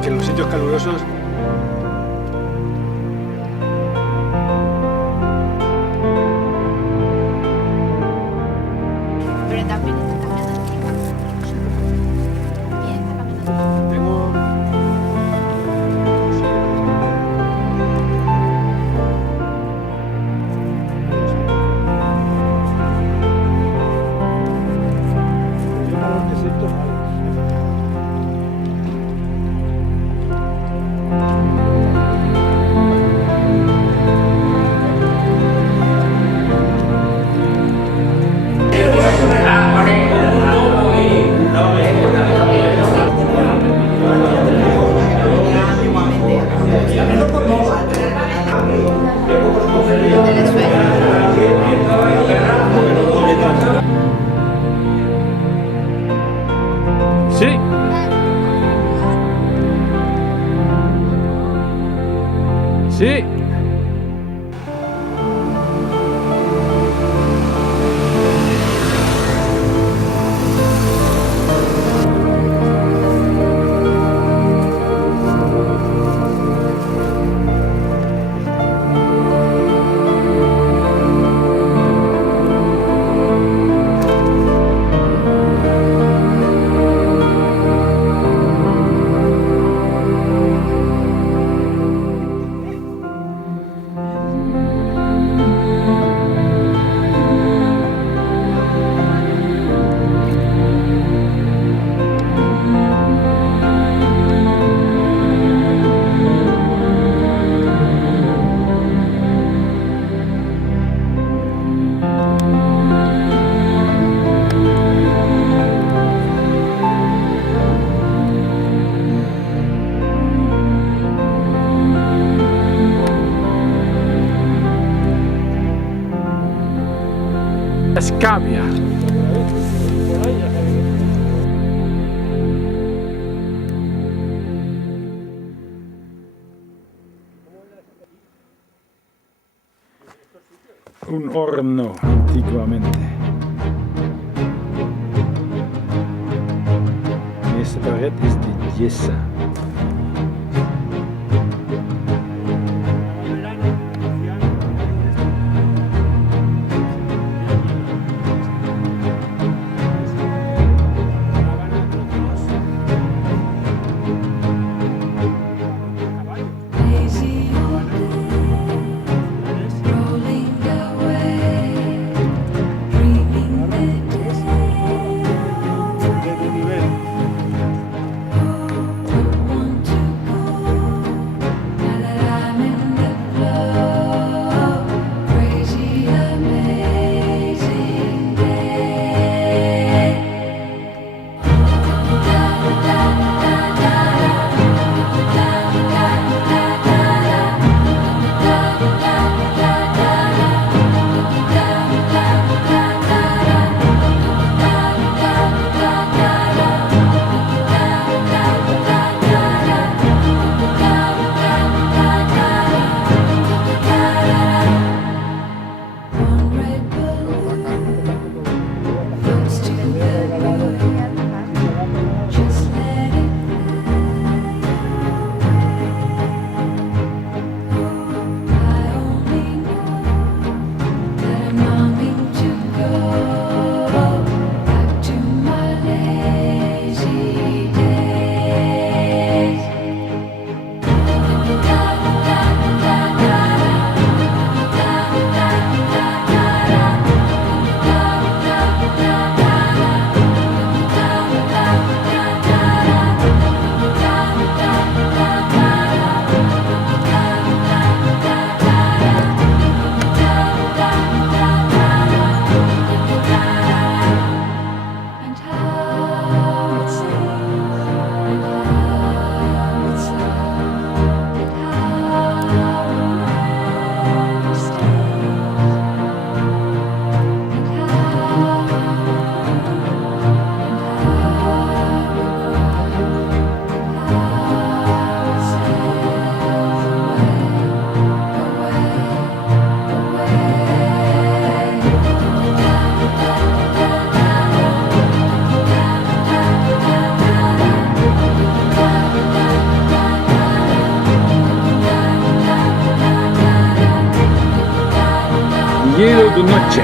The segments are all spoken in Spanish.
que en los sitios calurosos Pero también está cambiando el clima. También está cambiando el clima. tengo... Yo para los desiertos, vale. Sí. Sí. Escabia. Un horno antiguamente. Y esta pared es de yesa. hielo de noche.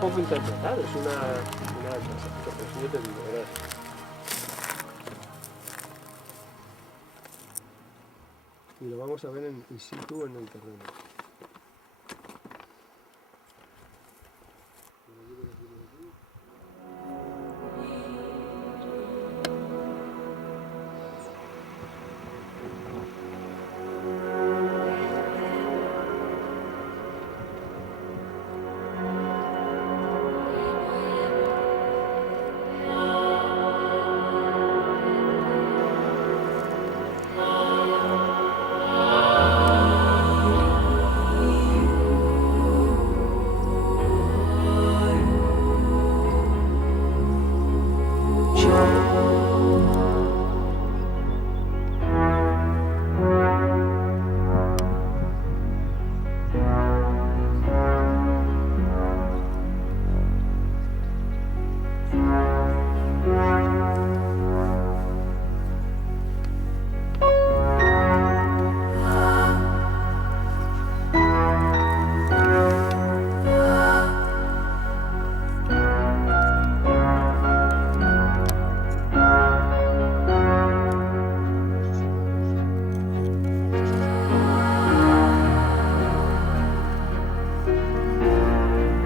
¿Cómo interpretar? Es una yo te digo, ¿verdad? Y lo vamos a ver in situ en el terreno.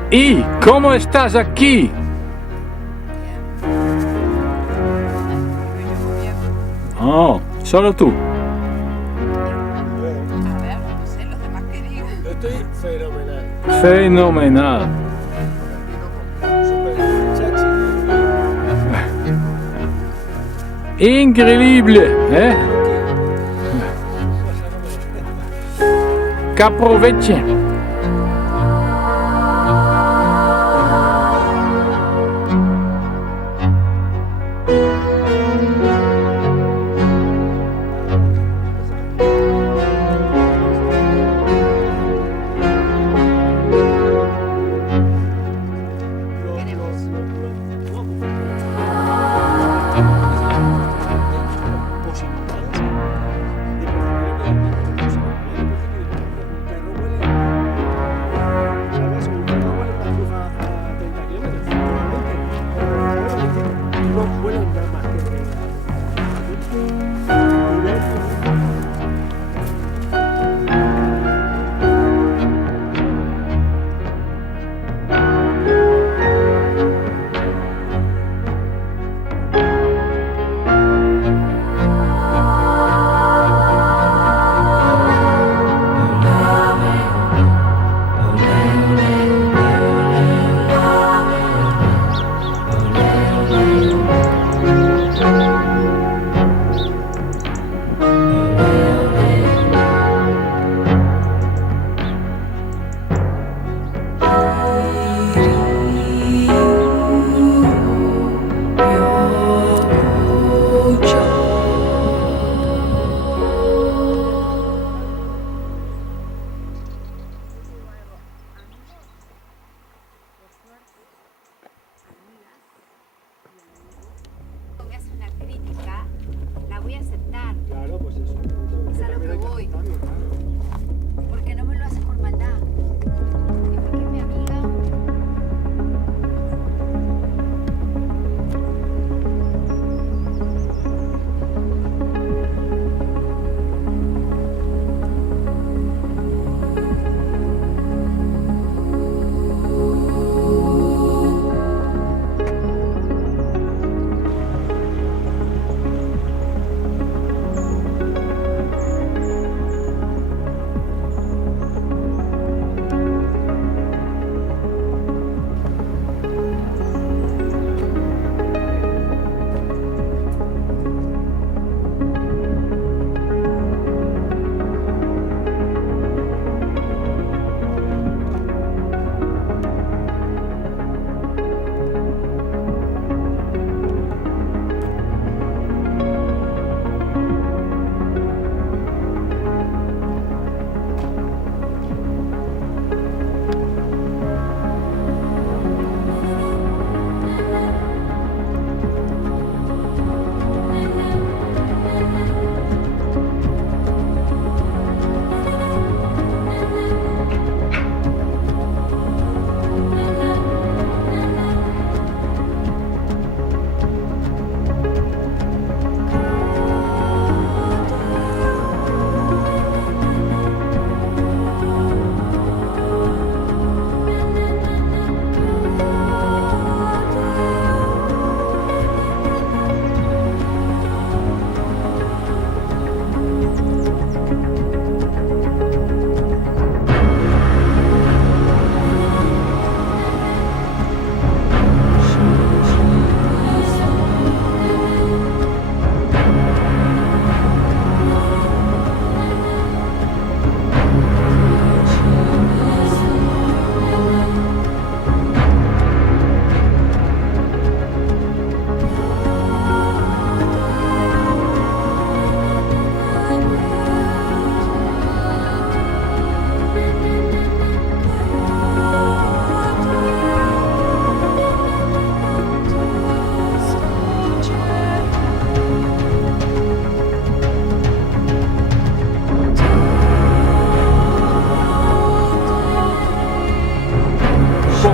¿Y cómo estás aquí? Oh, solo tú. A ver, no sé, los demás que digan. Yo estoy fenomenal. Fenomenal. Súper chachi. Increíble, ¿eh? Que aproveche.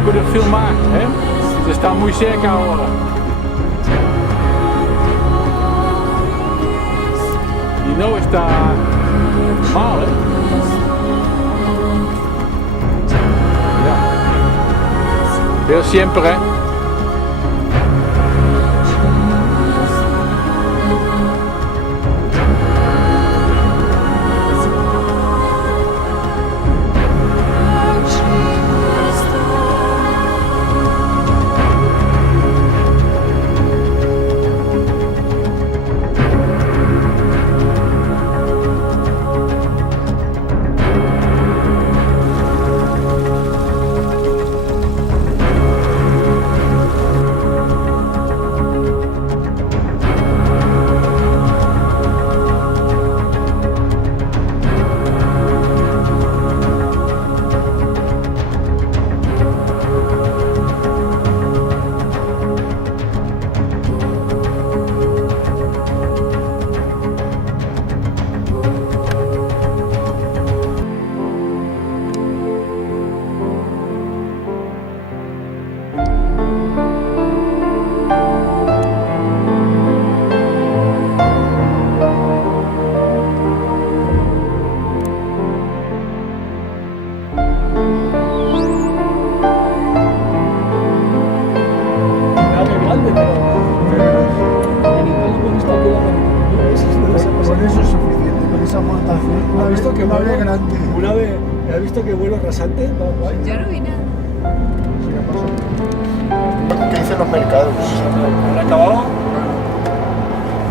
poder filmar, ¿eh? Está muy cerca ahora. Y no está mal, ¿eh? Ya. Pero siempre, ¿eh? Con eso es suficiente, con esa aportación. ¿Has visto que vuelo grande? una vez? ¿Has visto que vuelo rasante? Va guay. Yo no vi nada. ¿Qué dicen los mercados? ¿Han acabado?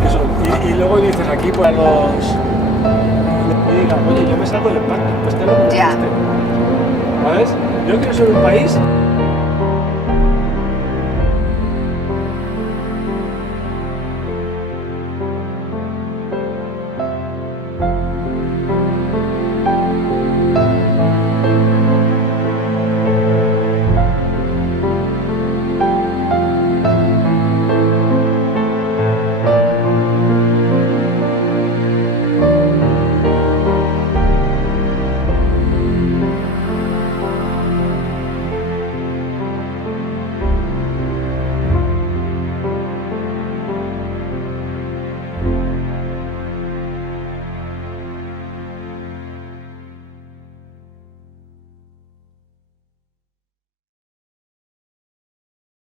Eso. Y luego dices aquí para los... Y digan, oye, yo me salgo del pacto, pues te lo que Ya. ¿sabes? Yo quiero ser un país